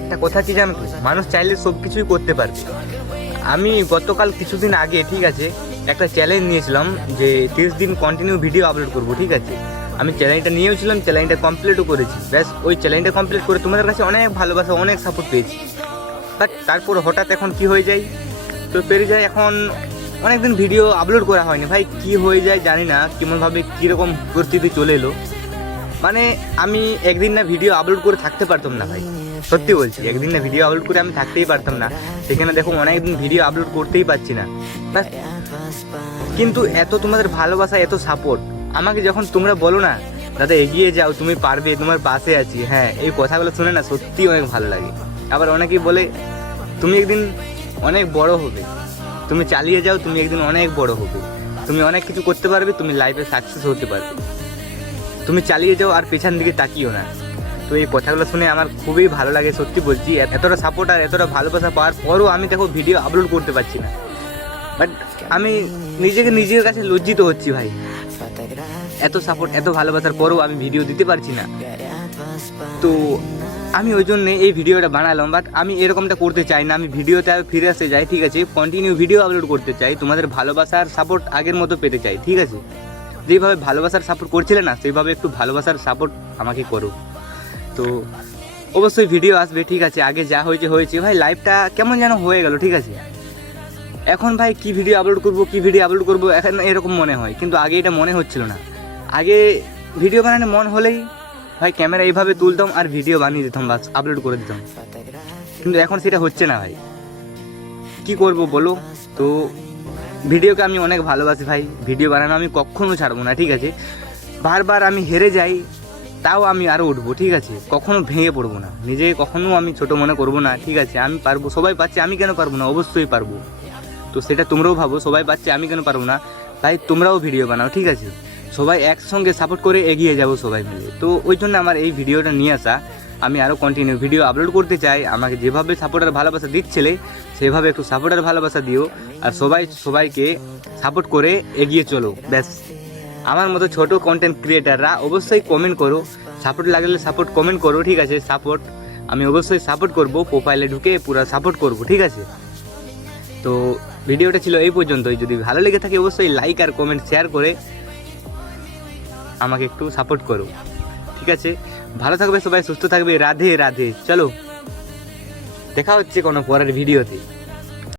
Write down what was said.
একটা কথা কি জানো তো, মানুষ চাইলে সব কিছুই করতে পারবে। আমি গতকাল কিছুদিন আগে ঠিক আছে একটা চ্যালেঞ্জ নিয়েছিলাম যে 30 দিন কন্টিনিউ ভিডিও আপলোড করব, ঠিক আছে। আমি চ্যালেঞ্জটা নিয়েওছিলাম, চ্যালেঞ্জটা কমপ্লিটও করেছি। ব্যাস ওই চ্যালেঞ্জটা কমপ্লিট করে তোমাদের কাছে অনেক ভালোবাসা, অনেক সাপোর্ট পেয়েছি। বাট তারপর হঠাৎ এখন কি হয়ে যায়, তো পেরে যায়, এখন অনেকদিন ভিডিও আপলোড করা হয়নি ভাই। কি হয়ে যায় জানি না, কেমনভাবে কীরকম পরিস্থিতি চলে এলো। মানে আমি একদিন না ভিডিও আপলোড করে থাকতে পারতাম না ভাই, সত্যি বলছি, একদিন না ভিডিও আপলোড করে আমি থাকতেই পারতাম না। সেখানে দেখো অনেকদিন ভিডিও আপলোড করতেই পারছি না। বাস কিন্তু এত তোমাদের ভালোবাসা, এত সাপোর্ট আমাকে যখন তোমরা বলো না দাদা এগিয়ে যাও, তুমি পারবে, তোমার পাশে আছি, হ্যাঁ, এই কথাগুলো শুনে না সত্যি অনেক ভালো লাগে। আবার অনেকেই বলে তুমি একদিন অনেক বড় হবে, তুমি চালিয়ে যাও, তুমি একদিন অনেক বড় হবে, তুমি অনেক কিছু করতে পারবে, তুমি লাইফে সাকসেস হতে পারবে, তুমি চালিয়ে যাও আর পেছন দিকে তাকিও না। তো এই কথাগুলো শুনে আমার খুবই ভালো লাগে, সত্যি বলছি। এতটা সাপোর্ট আর এতটা ভালোবাসা পাওয়ার পরও আমি দেখো ভিডিও আপলোড করতে পারছি না। বাট আমি নিজের কাছে লজ্জিত হচ্ছি ভাই, এত সাপোর্ট এত ভালোবাসার পরও আমি ভিডিও দিতে পারছি না। তো আমি ওই জন্যে এই ভিডিওটা বানালাম। বাট আমি এরকমটা করতে চাই না, আমি ভিডিওতে ফিরে আসতে চাই, ঠিক আছে। কন্টিনিউ ভিডিও আপলোড করতে চাই, তোমাদের ভালোবাসার সাপোর্ট আগের মতো পেতে চাই, ঠিক আছে। যেইভাবে ভালোবাসার সাপোর্ট করছিলে না, সেইভাবে একটু ভালোবাসার সাপোর্ট আমাকে করো। তো অবশ্যই ভিডিও আসবে, ঠিক আছে। আগে যা হয়েছে হয়েছে ভাই, লাইফটা কেমন যেন হয়ে গেল, ঠিক আছে। এখন ভাই কি ভিডিও আপলোড করবো এখন এরকম মনে হয়, কিন্তু আগে এটা মনে হচ্ছিল না। আগে ভিডিও বানানো মন হলেই ভাই ক্যামেরা এইভাবে তুলতাম আর ভিডিও বানিয়ে দিতাম, বাস আপলোড করে দিতাম। কিন্তু এখন সেটা হচ্ছে না ভাই, কি করব বলো। তো ভিডিওকে আমি অনেক ভালোবাসি ভাই, ভিডিও বানানো আমি কখনো ছাড়বো না, ঠিক আছে। বারবার আমি হেরে যাই, তাও আমি আরও উঠবো, ঠিক আছে। কখনো ভেঙে পড়বো না, নিজেকে কখনো আমি ছোটো মনে করবো না, ঠিক আছে। আমি পারবো, সবাই পাচ্ছে, আমি কেন পারবো না, অবশ্যই পারবো। তো সেটা তোমরাও ভাবো, সবাই পাচ্ছে আমি কেন পারবো না। তাই তোমরাও ভিডিও বানাও, ঠিক আছে। সবাই একসঙ্গে সাপোর্ট করে এগিয়ে যাবো সবাই মিলে। তো ওই জন্য আমার এই ভিডিওটা নিয়ে আসা, আমি আরও কন্টিনিউ ভিডিও আপলোড করতে চাই। আমাকে যেভাবে সাপোর্ট আর ভালোবাসা দিচ্ছিলে সেভাবে একটু সাপোর্ট আর ভালোবাসা দিও, আর সবাইকে সাপোর্ট করে এগিয়ে চলো। ব্যাস আমার মতো ছোট কন্টেন্ট ক্রিয়েটাররা অবশ্যই কমেন্ট করো, সাপোর্ট লাগলে সাপোর্ট কমেন্ট করো, ঠিক আছে। সাপোর্ট আমি অবশ্যই সাপোর্ট করবো, প্রোফাইলে ঢুকে পুরো সাপোর্ট করবো, ঠিক আছে। তো ভিডিওটা ছিল এই পর্যন্তই। যদি ভালো লেগে থাকে অবশ্যই লাইক আর কমেন্ট শেয়ার করে আমাকে একটু সাপোর্ট করো, ঠিক আছে। ভালো থাকবে সবাই, সুস্থ থাকবে, রাধে রাধে। চলো দেখা হচ্ছে কোনো পরের ভিডিওতে।